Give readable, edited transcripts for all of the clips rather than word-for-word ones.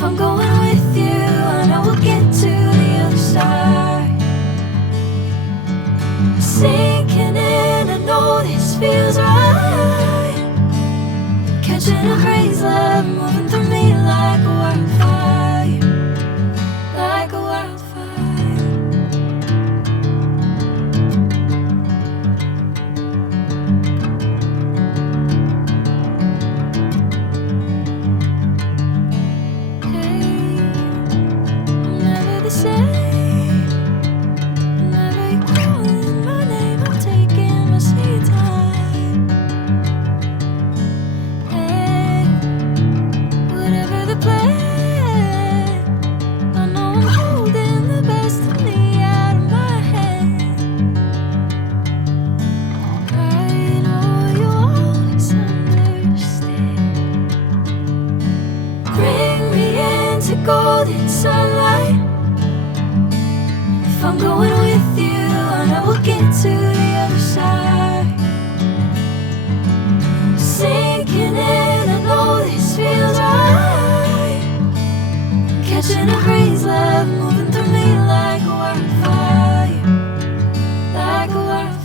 If I'm going with you, I know we'll get to the other side. Sinking in, I know this feels right. Catching a crazy love, moving through me like a wildfire, like a wildfire. Hey, I'm never the same. Whenever you're calling my name, I'm taking my sweet time. Hey, whatever the plan, I know I'm holding the best of me out of my hand. I know you'll always understand. Bring me into golden sunlight. If I'm going with you, I know we'll get to the other side. Sinking in, I know this feels right. Catching a crazy love, moving through me like a wildfire, like a wildfire.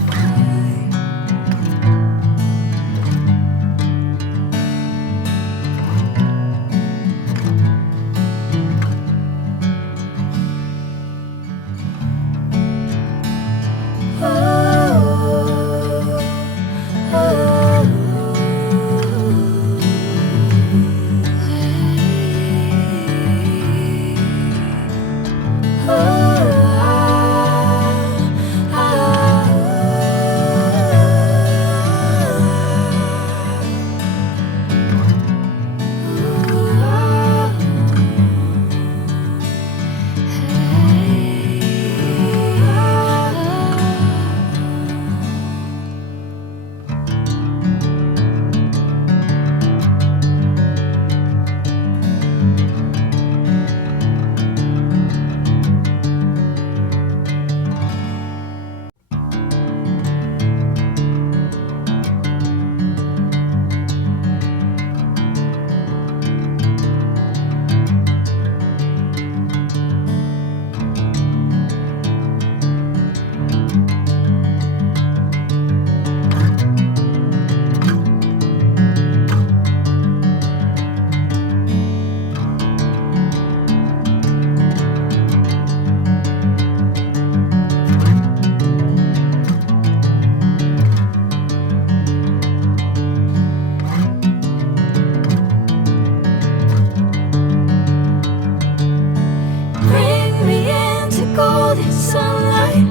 Bring me into golden sunlight.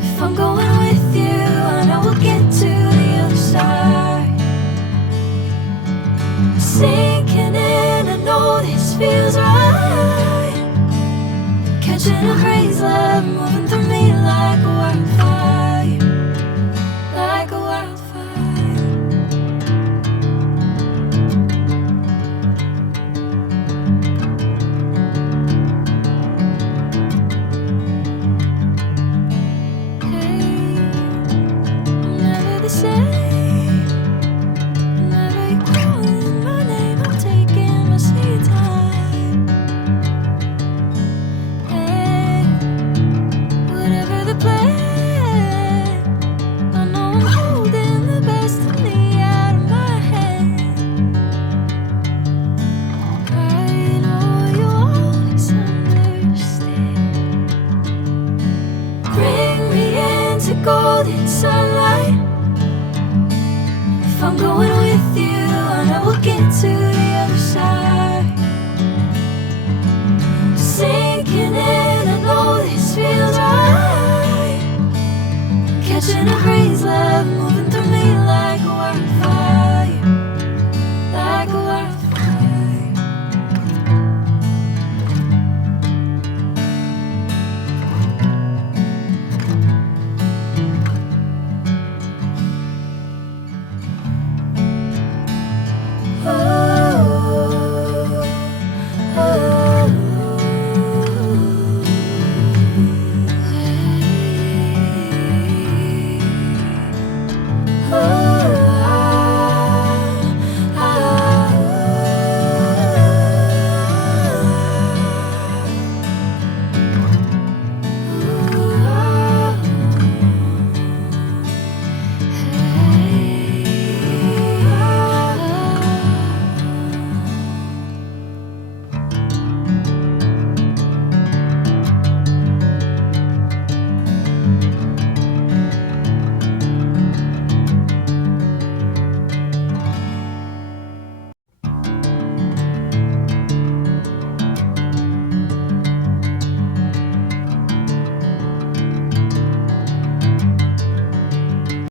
If I'm going with you, I know we'll get to the other side. Sinking in, I know this feels right. Catching a crazy love, moving